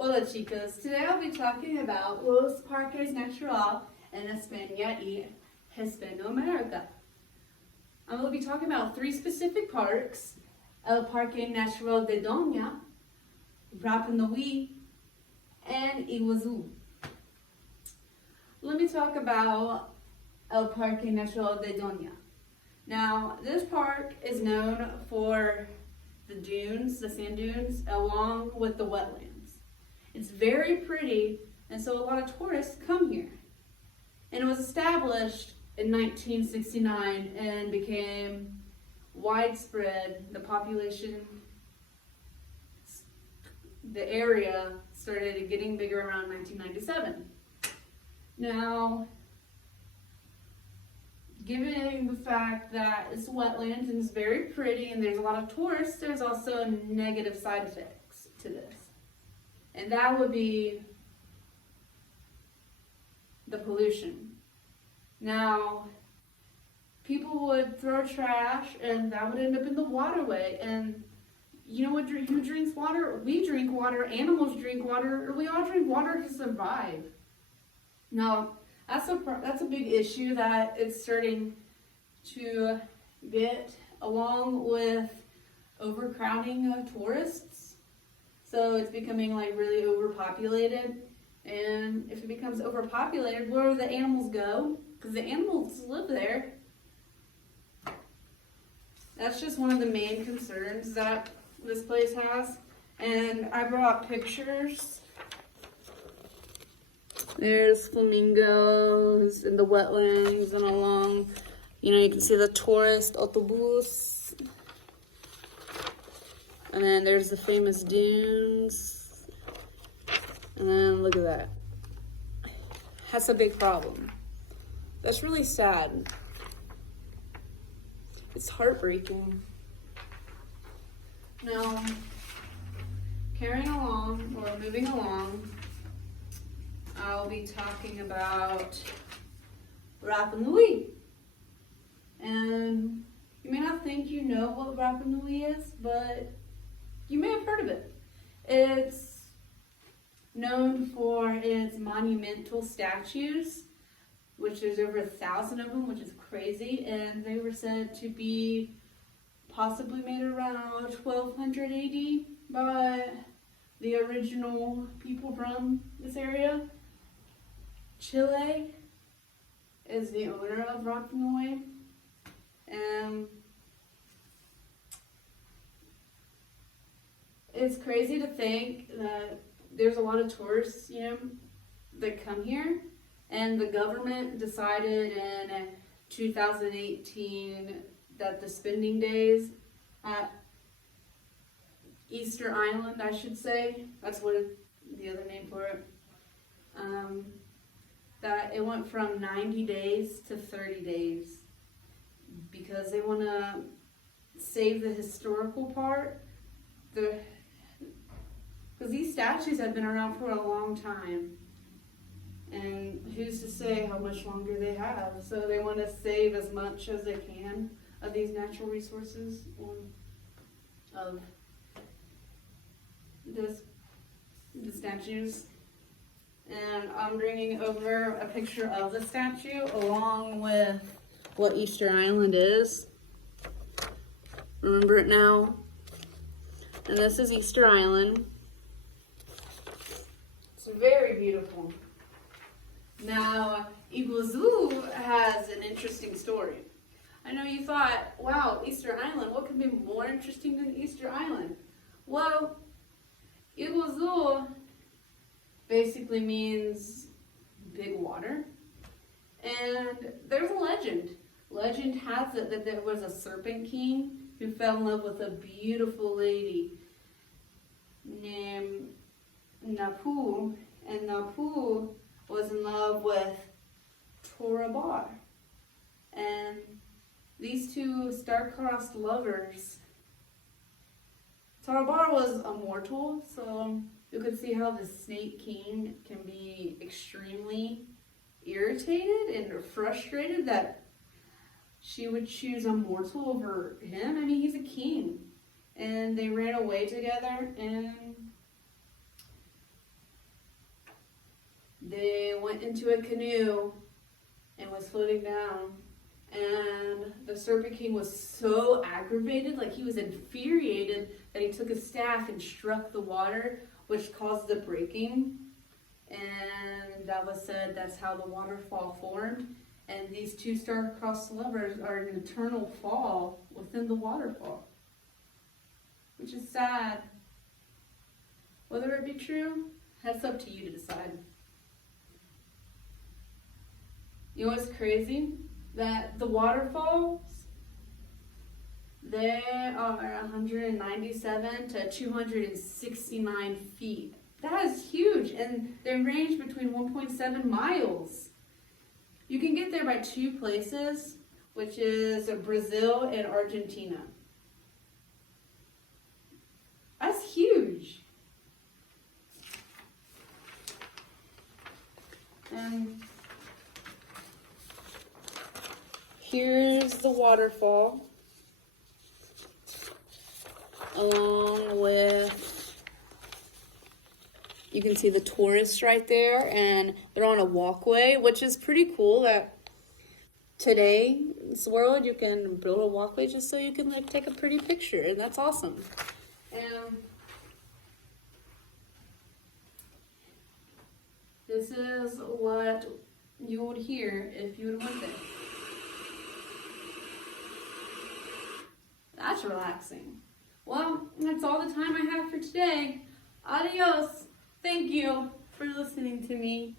Hola chicos, today I'll be talking about los parques natural en España y Hispanoamérica. I'm going to be talking about 3 specific parks: el Parque Natural de Doña, Rapa Nui, and Iguazu. Let me talk about el Parque Natural de Doña. Now, this park is known for the dunes, the sand dunes, along with the wetlands. It's very pretty, and so a lot of tourists come here. And it was established in 1969 and became widespread. The population, the area started getting bigger around 1997. Now, given the fact that it's wetlands and it's very pretty and there's a lot of tourists, there's also negative side effects to this. And that would be the pollution. Now, people would throw trash and that would end up in the waterway. And you know what? Who drinks water? We drink water, animals drink water, we all drink water to survive. Now, that's a big issue that it's starting to get, along with overcrowding of tourists. So it's becoming like really overpopulated. And if it becomes overpopulated, where do the animals go? Because the animals live there. That's just one of the main concerns that this place has. And I brought pictures. There's flamingos in the wetlands and along, you can see the tourist autobus. And then there's the famous dunes. And then look at that. That's a big problem. That's really sad. It's heartbreaking. Now, carrying along or moving along, I'll be talking about Rapa Nui. And you may not think you know what Rapa Nui is, but you may have heard of it. It's known for its monumental statues, which there's over 1,000 of them, which is crazy. And they were said to be possibly made around 1200 AD by the original people from this area. Chile is the owner of Rapa Nui, and it's crazy to think that there's a lot of tourists, that come here, and the government decided in 2018 that the spending days at Easter Island, I should say, that's what the other name for it, that it went from 90 days to 30 days because they want to save the historical part. Because these statues have been around for a long time, and who's to say how much longer they have? So they want to save as much as they can of these natural resources of the statues. And I'm bringing over a picture of the statue along with what Easter Island is. Remember it now? And this is Easter Island. It's very beautiful. Now, Iguazu has an interesting story. I know you thought, wow, Easter Island, what could be more interesting than Easter Island? Well, Iguazu basically means big water. And there's a legend. Legend has it that there was a serpent king who fell in love with a beautiful lady named Napu. And Napu was in love with Torabar. And these two star-crossed lovers, Torabar was immortal, so you could see how the Snake King can be extremely irritated and frustrated that she would choose a mortal over him. I mean, he's a king. And they ran away together, and They went into a canoe and was floating down. And the Serpent King was so aggravated, like he was infuriated, that he took a staff and struck the water, which caused the breaking. And that was said that's how the waterfall formed. And these two star-crossed lovers are an eternal fall within the waterfall, which is sad. Whether it be true, that's up to you to decide. You know what's crazy? That the waterfalls, they are 197 to 269 feet. That is huge, and they range between 1.7 miles. You can get there by two places, which is Brazil and Argentina. That's huge. And here's the waterfall, along with, you can see the tourists right there, and they're on a walkway, which is pretty cool that today, in this world, you can build a walkway just so you can like take a pretty picture, and that's awesome. And this is what you would hear if you would went there. That's relaxing. Well, that's all the time I have for today. Adios. Thank you for listening to me.